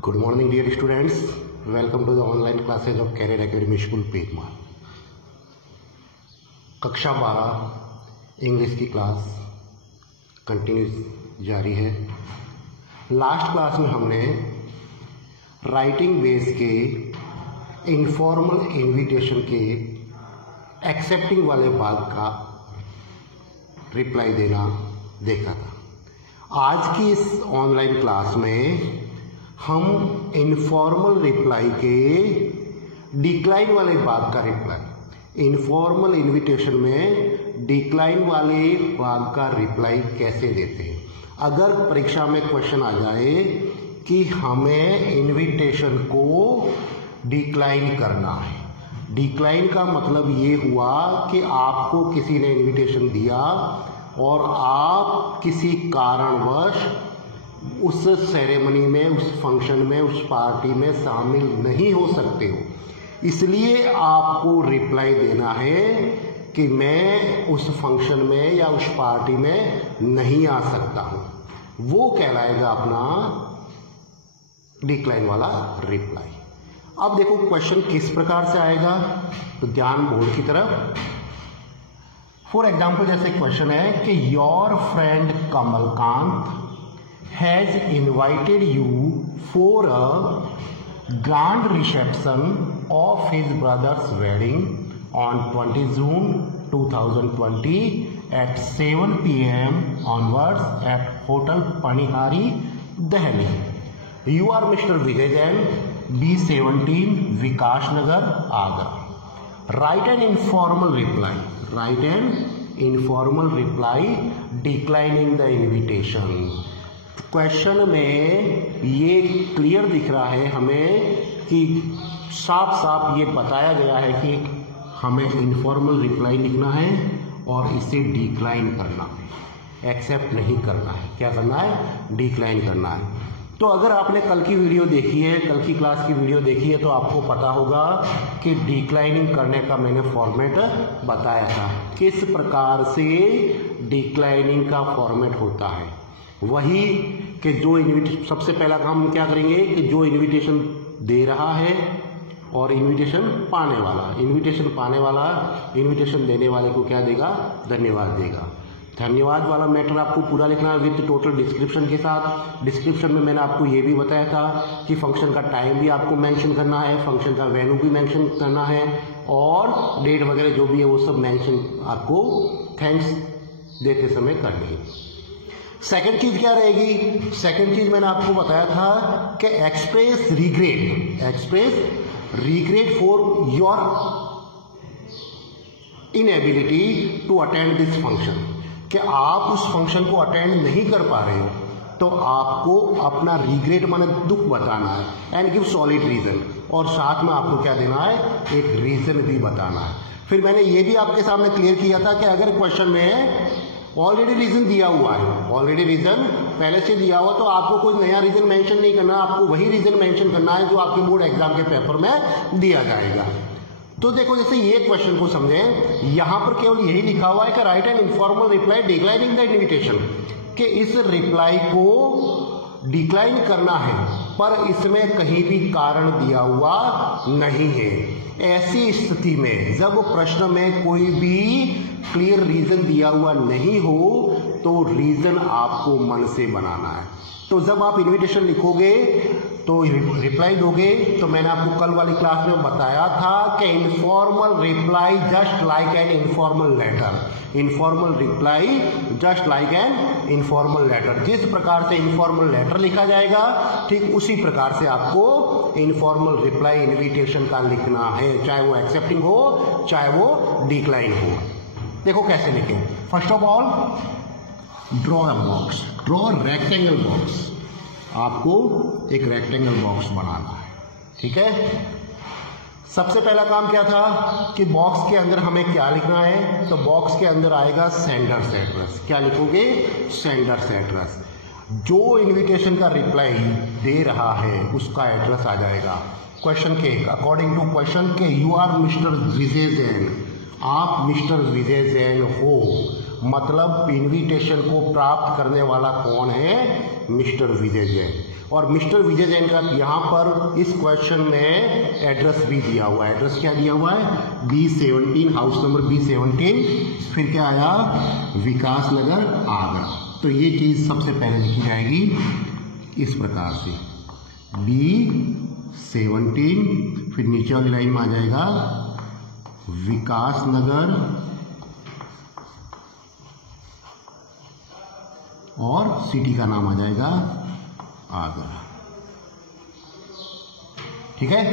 Good morning, dear students. Welcome to the online classes of Career Academy School, पेटमार। कक्षा 12 English की class continue जारी है। Last class में हमने राइटिंग बेस के इनफॉर्मल इनविटेशन के एक्सेप्टिंग वाले भाग का रिप्लाई देना देखा था। आज की इस ऑनलाइन क्लास में हम इनफॉर्मल रिप्लाई के डिक्लाइन वाले भाग का रिप्लाई, इनफॉर्मल इनविटेशन में डिक्लाइन वाले भाग का रिप्लाई कैसे देते हैं। अगर परीक्षा में क्वेश्चन आ जाए कि हमें इनविटेशन को डिक्लाइन करना है, डिक्लाइन का मतलब ये हुआ कि आपको किसी ने इनविटेशन दिया और आप किसी कारणवश उस सेरेमनी में, उस फंक्शन में, उस पार्टी में शामिल नहीं हो सकते हो, इसलिए आपको रिप्लाई देना है कि मैं उस फंक्शन में या उस पार्टी में नहीं आ सकता हूं। वो कहलाएगा अपना डिक्लाइन वाला रिप्लाई। अब देखो क्वेश्चन किस प्रकार से आएगा, तो ध्यान बोर्ड की तरफ। फॉर एग्जाम्पल जैसे क्वेश्चन है कि your friend Kamalkant has invited you for a grand reception of his brother's wedding on 20 June 2020 at 7 p.m. onwards at Hotel Panihari, Delhi. You are Mr. Vijay Jain, B17, Vikash Nagar, Agra. Write an informal reply. Write an informal reply declining the invitation. Question में ये clear दिख रहा है हमें कि साफ साफ ये बताया गया है कि हमें इनफॉर्मल रिप्लाई लिखना है और इसे डिक्लाइन करना है, एक्सेप्ट नहीं करना है। क्या करना है? डिक्लाइन करना है। तो अगर आपने कल की वीडियो देखी है, कल की क्लास की वीडियो देखी है, तो आपको पता होगा कि डिक्लाइनिंग करने का मैंने फॉर्मेट बताया था, किस प्रकार से डिक्लाइनिंग का फॉर्मेट होता है। वही कि जो इनविटेशन, सबसे पहला काम हम क्या करेंगे कि जो इनविटेशन दे रहा है और इनविटेशन पाने वाला इनविटेशन देने वाले को क्या देगा? धन्यवाद देगा। धन्यवाद वाला मैटर आपको पूरा लिखना है विद टोटल डिस्क्रिप्शन के साथ। डिस्क्रिप्शन में मैंने आपको ये भी बताया था कि फंक्शन का टाइम भी आपको मेंशन करना है, फंक्शन का वेन्यू भी मेंशन करना है और डेट वगैरह जो भी है वो सब मेंशन आपको थैंक्स देते समय करनी है। सेकंड चीज क्या रहेगी? सेकंड चीज मैंने आपको बताया था कि express regret for your inability to attend this function, कि आप उस फंक्शन को अटेंड नहीं कर पा रहे हो तो आपको अपना रिग्रेट माने दुख बताना है एंड गिव सॉलिड रीजन, और साथ में आपको क्या देना है? एक रीजन भी बताना है। फिर मैंने ये भी आपके सामने क्लियर किया था कि अगर क्वेश्चन में ऑलरेडी रीजन दिया हुआ है, ऑलरेडी रीजन पहले से दिया हुआ, तो आपको कोई नया रीजन मेंशन नहीं करना, आपको वही रीजन मेंशन करना है जो आपके बोर्ड एग्जाम के पेपर में दिया जाएगा। तो देखो जैसे ये क्वेश्चन को समझें, यहां पर केवल यही लिखा हुआ है कि right an informal reply declining the invitation, कि इस रिप्लाई को डिक्लाइन करना है पर इसमें कहीं भी कारण दिया हुआ नहीं है। ऐसी स्थिति में जब प्रश्न में कोई भी क्लियर रीजन दिया हुआ नहीं हो तो रीजन आपको मन से बनाना है। तो जब आप इनविटेशन लिखोगे तो रिप्लाई दोगे, तो मैंने आपको कल वाली क्लास में बताया था कि informal reply just like an informal letter, informal reply just like an informal letter. जिस प्रकार से इनफॉर्मल लेटर लिखा जाएगा ठीक उसी प्रकार से आपको इनफॉर्मल रिप्लाई इनविटेशन का लिखना है, चाहे वो एक्सेप्टिंग हो चाहे वो डिक्लाइन हो। देखो कैसे लिखें। First of all draw a box, draw rectangle box. आपको एक रेक्टेंगल बॉक्स बनाना है, ठीक है। सबसे पहला काम क्या था कि बॉक्स के अंदर हमें क्या लिखना है, तो बॉक्स के अंदर आएगा सेंडर्स एड्रेस। क्या लिखोगे? Sender's address. जो इनविटेशन का रिप्लाई दे रहा है उसका एड्रेस आ जाएगा। क्वेश्चन के अकॉर्डिंग टू क्वेश्चन के यू आर मिस्टर विजय जैन, आप मिस्टर विजय जैन हो, मतलब इनविटेशन को प्राप्त करने वाला कौन है? मिस्टर विजय जैन। और मिस्टर विजय जैन का यहाँ पर इस क्वेश्चन में एड्रेस भी दिया हुआ है। एड्रेस क्या दिया हुआ है? B17, हाउस नंबर B17, फिर क्या आया? विकास नगर, आगरा। तो ये चीज सबसे पहले लिखी जाएगी इस प्रकार से, B17, फिर नीचे वाली लाइन में आ जाएगा विकास नगर और सिटी का नाम आ जाएगा आगरा। ठीक है।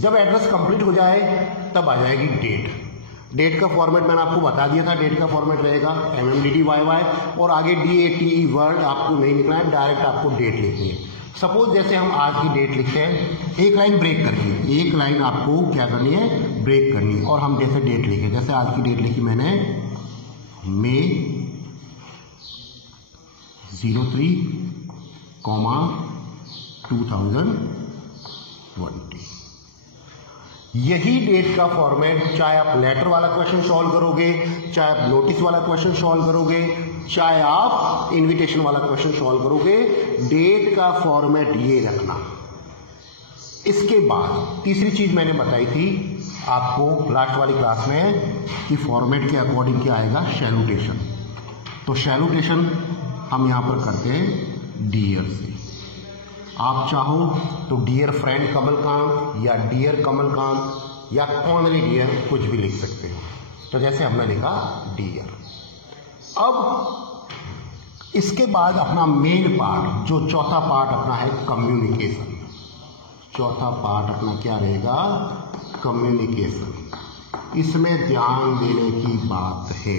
जब एड्रेस कंप्लीट हो जाए तब आ जाएगी डेट। डेट का फॉर्मेट मैंने आपको बता दिया था। डेट का फॉर्मेट रहेगा MMDDYY और आगे DATE वर्ड आपको नहीं लिखना है, डायरेक्ट आपको डेट लिखनी है। सपोज जैसे हम आज की डेट लिखते हैं, एक लाइन ब्रेक करनी है, एक लाइन आपको क्या करनी है? ब्रेक करनी है। और हम जैसे डेट लिखे, जैसे आज की डेट लिखी मैंने मई 03,2020। यही डेट का फॉर्मेट, चाहे आप लेटर वाला क्वेश्चन सॉल्व करोगे, चाहे आप नोटिस वाला क्वेश्चन सॉल्व करोगे, चाहे आप इनविटेशन वाला क्वेश्चन सॉल्व करोगे, डेट का फॉर्मेट ये रखना। इसके बाद तीसरी चीज मैंने बताई थी आपको लास्ट वाली क्लास में कि फॉर्मेट के अकॉर्डिंग क्या आएगा? सैल्यूटेशन। तो सैल्यूटेशन हम यहां पर करते हैं डियर से। आप चाहो तो डियर फ्रेंड कमलकांत या डियर कमलकांत या ऑनली डियर कुछ भी लिख सकते हो। तो जैसे हमने लिखा डियर। अब इसके बाद अपना मेन पार्ट, जो चौथा पार्ट अपना है कम्युनिकेशन। चौथा पार्ट अपना क्या रहेगा? कम्युनिकेशन। इसमें ध्यान देने की बात है।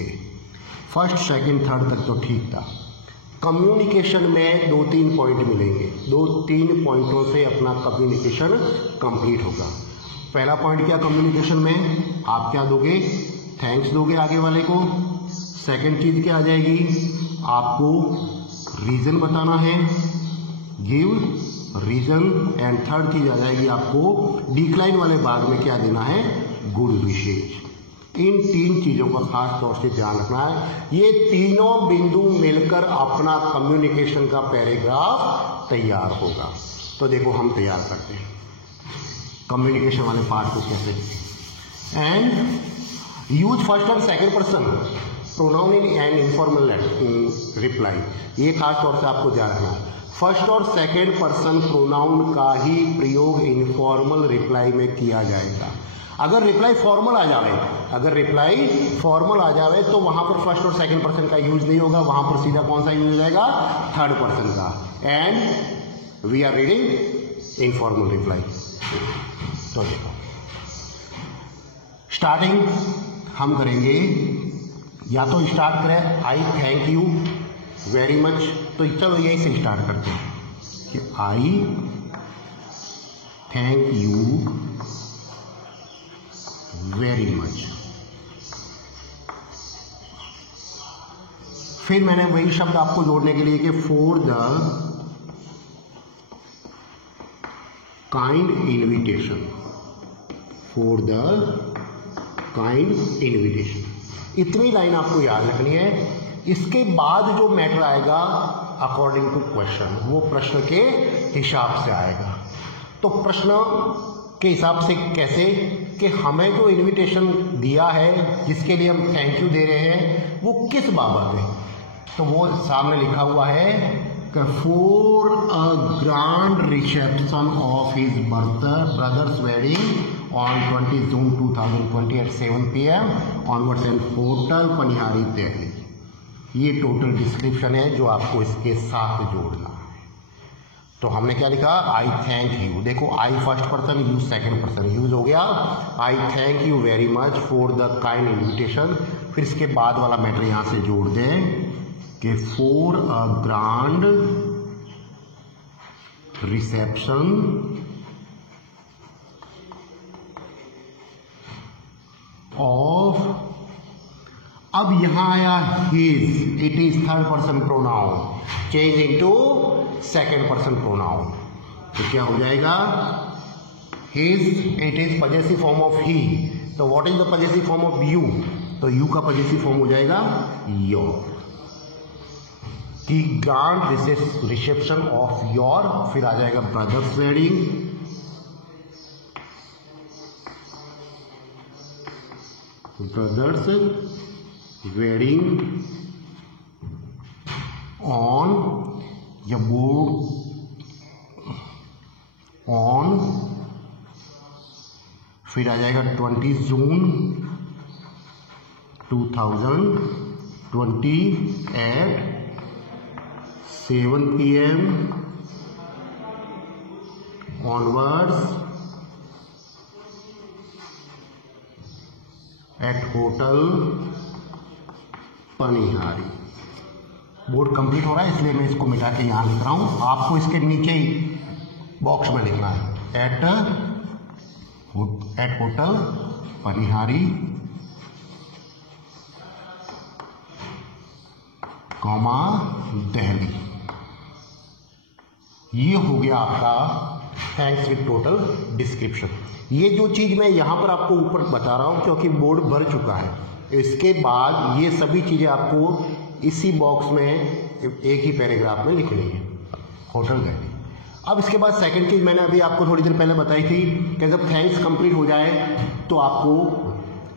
फर्स्ट, सेकंड, थर्ड तक तो ठीक था। कम्युनिकेशन में 2-3 पॉइंट मिलेंगे। 2-3 पॉइंटों से अपना कम्युनिकेशन कंप्लीट होगा। पहला पॉइंट क्या? कम्युनिकेशन में आप क्या दोगे? थैंक्स दोगे आगे वाले को। सेकंड चीज क्या आ जाएगी? आपको रीजन बताना है, गिव रीजन। एंड थर्ड चीज आ जाएगी आपको डिक्लाइन वाले भाग में क्या देना है? गुड विशेष। इन 3 चीजों का खास तौर से ध्यान रखना है। ये तीनों बिंदु मिलकर अपना कम्युनिकेशन का पैराग्राफ तैयार होगा। तो देखो हम तैयार करते हैं कम्युनिकेशन वाले पार्ट को कैसे। And use first and second person pronoun in and informal reply. ये खास तौर से आपको ध्यान रखना है। फर्स्ट और सेकेंड पर्सन प्रोनाउन का ही प्रयोग इनफॉर्मल रिप्लाई में किया जाएगा। अगर रिप्लाई फॉर्मल आ जावे तो वहां पर फर्स्ट और सेकंड पर्सन का यूज नहीं होगा, वहां पर सीधा कौन सा यूज हो जाएगा? थर्ड पर्सन का। And we are reading informal reply. तो देखो स्टार्टिंग हम करेंगे, या तो स्टार्ट करें I thank you very much. तो चलो यही से स्टार्ट करते हैं कि I thank you very much. फिर मैंने वही शब्द आपको जोड़ने के लिए कि for the kind invitation, for the kind invitation. इतनी लाइन आपको याद रखनी है। इसके बाद जो मैटर आएगा अकॉर्डिंग टू क्वेश्चन, वो प्रश्न के हिसाब से आएगा। तो प्रश्न के हिसाब से कैसे? कि हमें जो इनविटेशन दिया है, जिसके लिए हम थैंक यू दे रहे हैं, वो किस बाबत है? तो वो सामने लिखा हुआ है कि for a grand reception of his brother's wedding on 20 June 2020 at 7 PM onwards and hotel Panihari Delhi. ये टोटल डिस्क्रिप्शन है जो आपको इसके साथ जोड़ना है। तो हमने क्या लिखा? I thank you. देखो I first person, use second person, use हो गया। I thank you very much for the kind invitation. फिर इसके बाद वाला मैटर यहां से जोड़ दें कि for a grand reception of, अब यहां आया his, it is third person pronoun, change into second person pronoun. तो क्या हो जाएगा? His, it is possessive form of he. तो what is the possessive form of you? तो यू का पॉजिटिव फॉर्म हो जाएगा योर, कि ग्रांट रिसेप्शन ऑफ योर, फिर आ जाएगा brothers wedding, brothers wedding on या बोर्ड ऑन, फिर आ जाएगा 20 June 2020 at 7 PM onwards at hotel Panihari. Board complete हो रहा है इसलिए मैं इसको मिटा के यहाँ लिख रहा हूँ, आपको इसके नीचे ही बॉक्स में लिखना है एट होटल पनिहारी कॉमा दिल्ली। ये हो गया आपका थैंक्स विद टोटल डिस्क्रिप्शन। ये जो चीज मैं यहां पर आपको ऊपर बता रहा हूं क्योंकि बोर्ड भर चुका है, इसके बाद ये सभी चीजें आपको इसी बॉक्स में एक ही पैराग्राफ में लिखनी है, होटल दिल्ली। अब इसके बाद सेकंड चीज मैंने अभी आपको थोड़ी देर पहले बताई थी कि जब थैंक्स कंप्लीट हो जाए तो आपको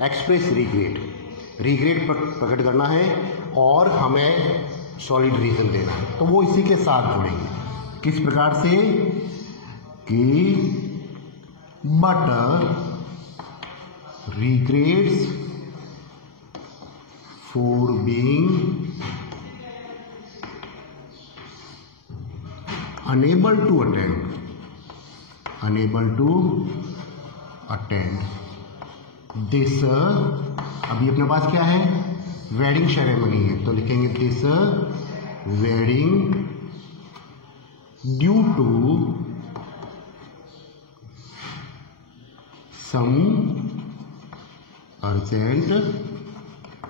एक्सप्रेस रिग्रेट प्रकट करना है और हमें सॉलिड रीजन देना है, तो वो इसी के साथ जुड़ेंगे। किस प्रकार से कि but regrets for being unable to attend this, अभी अपने पास क्या है, वेडिंग सेरेमनी है, तो लिखेंगे this wedding due to some urgent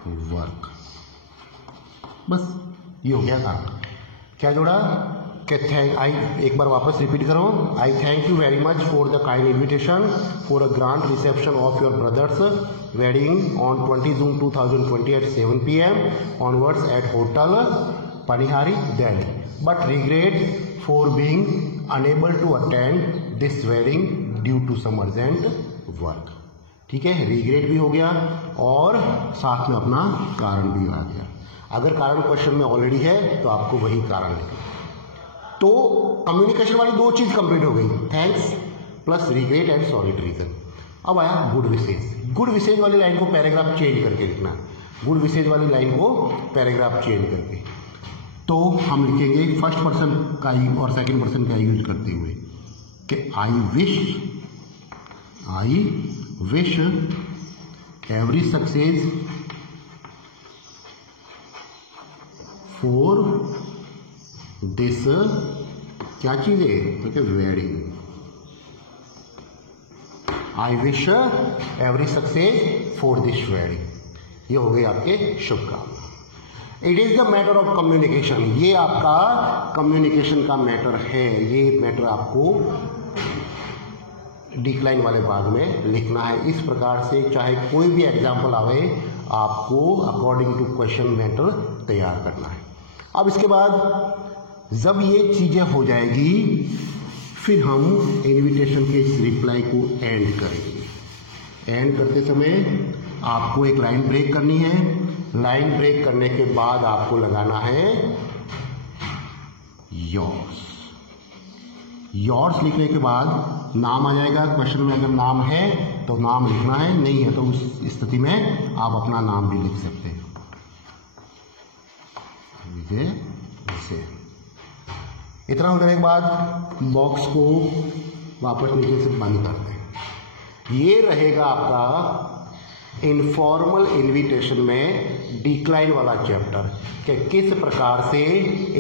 work. बस ये हो गया काम। क्या जोड़ा कि एक बार वापस रिपीट करो, I thank you very much for the kind invitation for a grand reception of your brother's wedding on 20 June 2020 at 7 PM onwards at hotel Panihari Delhi, but regret for being unable to attend this wedding due to some urgent work. ठीक है, regret भी हो गया और साथ में अपना कारण भी आ गया। अगर कारण क्वेश्चन में ऑलरेडी है तो आपको वही कारण लिखना। तो कम्युनिकेशन वाली दो चीज कंप्लीट हो गई, thanks plus regret and solid reason. अब आया गुड विशेष। गुड विशेष वाली लाइन को पैराग्राफ चेंज करके लिखना है, गुड विशेष वाली लाइन को पैराग्राफ चेंज करके। तो हम लिखेंगे फर्स्ट पर्सन का और सेकंड पर्सन का यूज करते हुए कि I wish every success for this, क्या चीज है, wedding. I wish every success for this wedding. ये हो गए आपके शुभकामना। It is the matter of communication, ये आपका कम्युनिकेशन का मैटर है। ये मैटर आपको डिक्लाइन वाले भाग में लिखना है। इस प्रकार से चाहे कोई भी एग्जाम्पल आवे आपको अकॉर्डिंग टू क्वेश्चन मैटर तैयार करना है। अब इसके बाद जब ये चीजें हो जाएगी फिर हम इनविटेशन के इस रिप्लाई को एंड करेंगे। एंड करते समय आपको एक लाइन ब्रेक करनी है। लाइन ब्रेक करने के बाद आपको लगाना है योर्स। योर्स लिखने के बाद नाम आ जाएगा। क्वेश्चन में अगर नाम है तो नाम लिखना है, नहीं है तो उस स्थिति में आप अपना नाम भी लिख सकते हैं। इतना हो जाने के बाद बॉक्स को वापस नीचे से बंद करते हैं। ये रहेगा आपका इनफॉर्मल इनविटेशन में डिक्लाइन वाला चैप्टर कि किस प्रकार से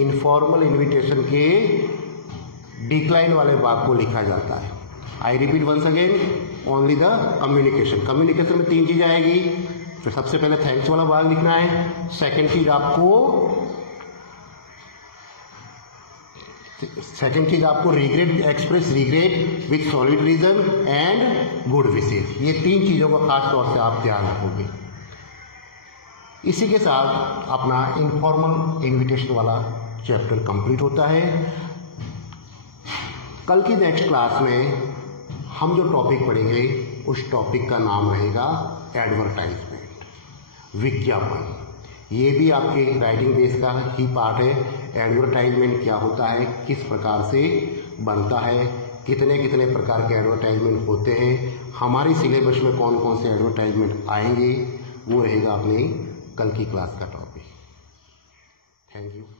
इनफॉर्मल इनविटेशन के डिक्लाइन वाले भाग को लिखा जाता है। I repeat once again, only the communication. Communication में तीन चीजें आएगी। फिर सबसे पहले थैंक्स वाला भाग लिखना है। सेकेंड चीज आपको regret, express regret with solid reason and good wishes. ये तीन चीजों का खास तौर से आप ध्यान रखोगे। इसी के साथ अपना इनफॉर्मल इनविटेशन वाला चैप्टर कंप्लीट होता है। कल की नेक्स्ट क्लास में हम जो टॉपिक पढ़ेंगे उस टॉपिक का नाम रहेगा एडवर्टाइजमेंट, विज्ञापन। ये भी आपके राइटिंग बेस का ही पार्ट है। एडवर्टाइजमेंट क्या होता है, किस प्रकार से बनता है, कितने कितने प्रकार के एडवर्टाइजमेंट होते हैं, हमारी सिलेबस में कौन कौन से एडवर्टाइजमेंट आएंगे, वो रहेगा अपनी कल की क्लास का टॉपिक। Thank you.